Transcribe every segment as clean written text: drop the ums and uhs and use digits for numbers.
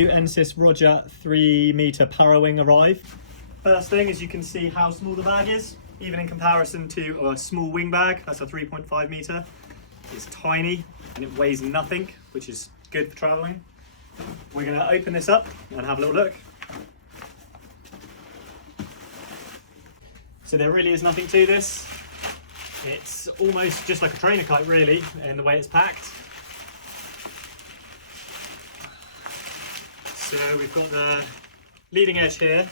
new Ensis Roger 3-metre Parawing arrived. First thing is you can see how small the bag is, even in comparison to a small wing bag. That's a 3.5 metre. It's tiny and it weighs nothing, which is good for travelling. We're going to open this up and have a little look. So there really is nothing to this. It's almost just like a trainer kite really in the way it's packed. So we've got the leading edge here,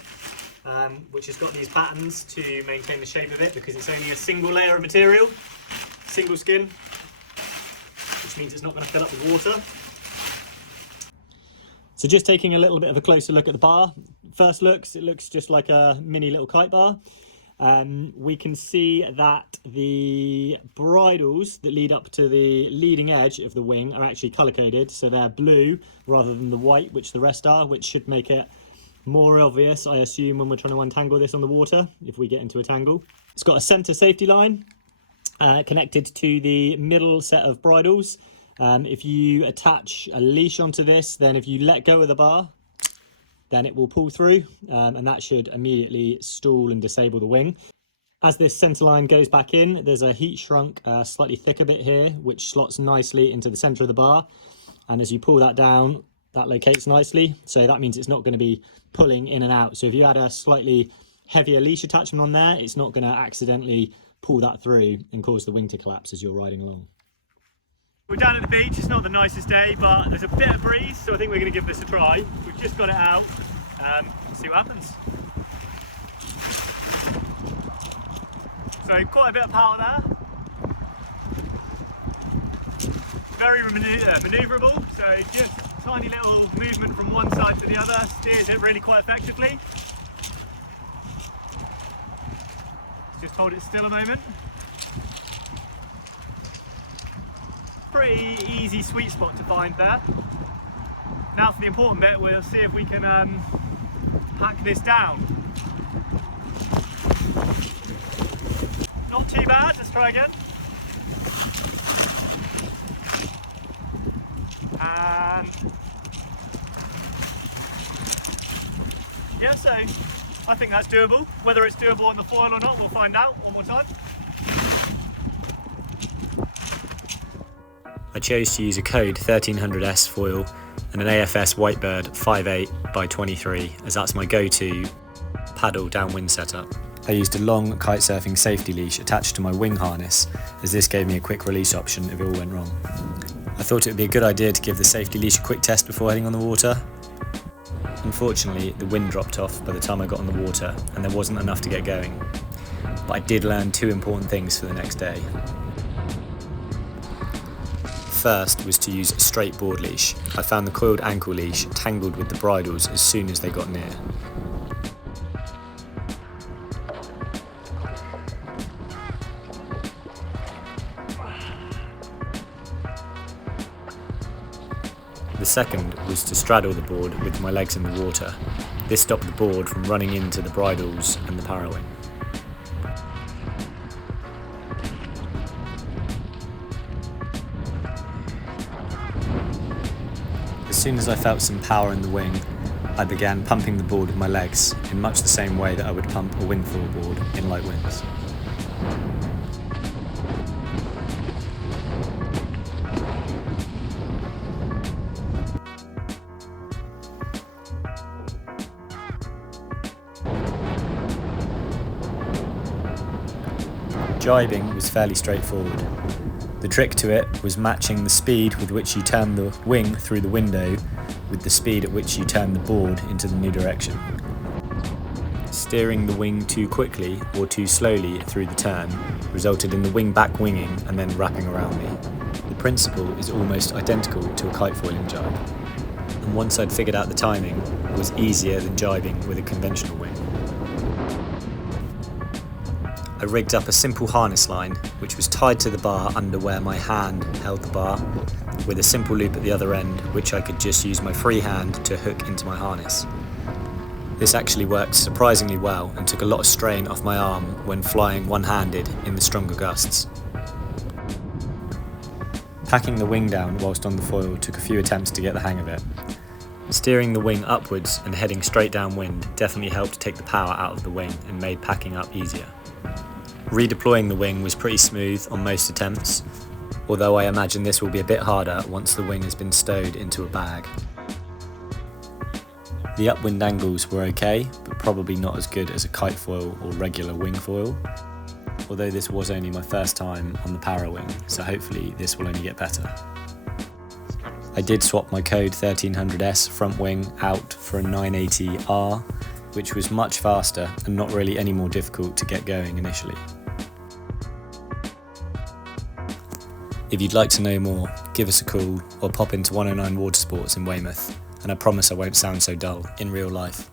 which has got these battens to maintain the shape of it because it's only a single layer of material, single skin, which means it's not going to fill up with water. So just taking a little bit of a closer look at the bar. First looks, it looks just like a mini little kite bar. We can see that the bridles that lead up to the leading edge of the wing are actually colour coded, so they're blue rather than the white which the rest are, which should make it more obvious, I assume, when we're trying to untangle this on the water, if we get into a tangle. It's got a centre safety line connected to the middle set of bridles. If you attach a leash onto this, then if you let go of the bar, then it will pull through, and that should immediately stall and disable the wing. As this centre line goes back in, there's a heat shrunk, slightly thicker bit here, which slots nicely into the centre of the bar. And as you pull that down, that locates nicely. So that means it's not going to be pulling in and out. So if you had a slightly heavier leash attachment on there, it's not going to accidentally pull that through and cause the wing to collapse as you're riding along. We're down at the beach. It's not the nicest day, but there's a bit of breeze, so I think we're going to give this a try. We've just got it out. See what happens. So quite a bit of power there. Very manoeuvrable, so just tiny little movement from one side to the other steers it really quite effectively. Just hold it still a moment. Pretty easy sweet spot to find there. Now for the important bit, we'll see if we can pack this down. Not too bad, let's try again. And yeah, so I think that's doable. Whether it's doable on the foil or not, we'll find out one more time. I chose to use a Code 1300S foil and an AFS Whitebird 5.8 by 23 as that's my go-to paddle downwind setup. I used a long kitesurfing safety leash attached to my wing harness as this gave me a quick release option if it all went wrong. I thought it would be a good idea to give the safety leash a quick test before heading on the water. Unfortunately, the wind dropped off by the time I got on the water and there wasn't enough to get going. But I did learn two important things for the next day. First was to use a straight board leash. I found the coiled ankle leash tangled with the bridles as soon as they got near. The second was to straddle the board with my legs in the water. This stopped the board from running into the bridles and the Parawing. As soon as I felt some power in the wing, I began pumping the board with my legs in much the same way that I would pump a windfall board in light winds. Gybing was fairly straightforward. The trick to it was matching the speed with which you turn the wing through the window with the speed at which you turn the board into the new direction. Steering the wing too quickly or too slowly through the turn resulted in the wing back winging and then wrapping around me. The principle is almost identical to a kite foiling jibe, and once I'd figured out the timing, it was easier than jibing with a conventional wing. I rigged up a simple harness line, which was tied to the bar under where my hand held the bar, with a simple loop at the other end, which I could just use my free hand to hook into my harness. This actually worked surprisingly well and took a lot of strain off my arm when flying one-handed in the stronger gusts. Packing the wing down whilst on the foil took a few attempts to get the hang of it. Steering the wing upwards and heading straight downwind definitely helped take the power out of the wing and made packing up easier. Redeploying the wing was pretty smooth on most attempts, although I imagine this will be a bit harder once the wing has been stowed into a bag. The upwind angles were okay, but probably not as good as a kite foil or regular wing foil, although this was only my first time on the Parawing, so hopefully this will only get better. I did swap my Code 1300S front wing out for a 980R, which was much faster and not really any more difficult to get going initially. If you'd like to know more, give us a call or pop into 109 Water Sports in Weymouth, and I promise I won't sound so dull in real life.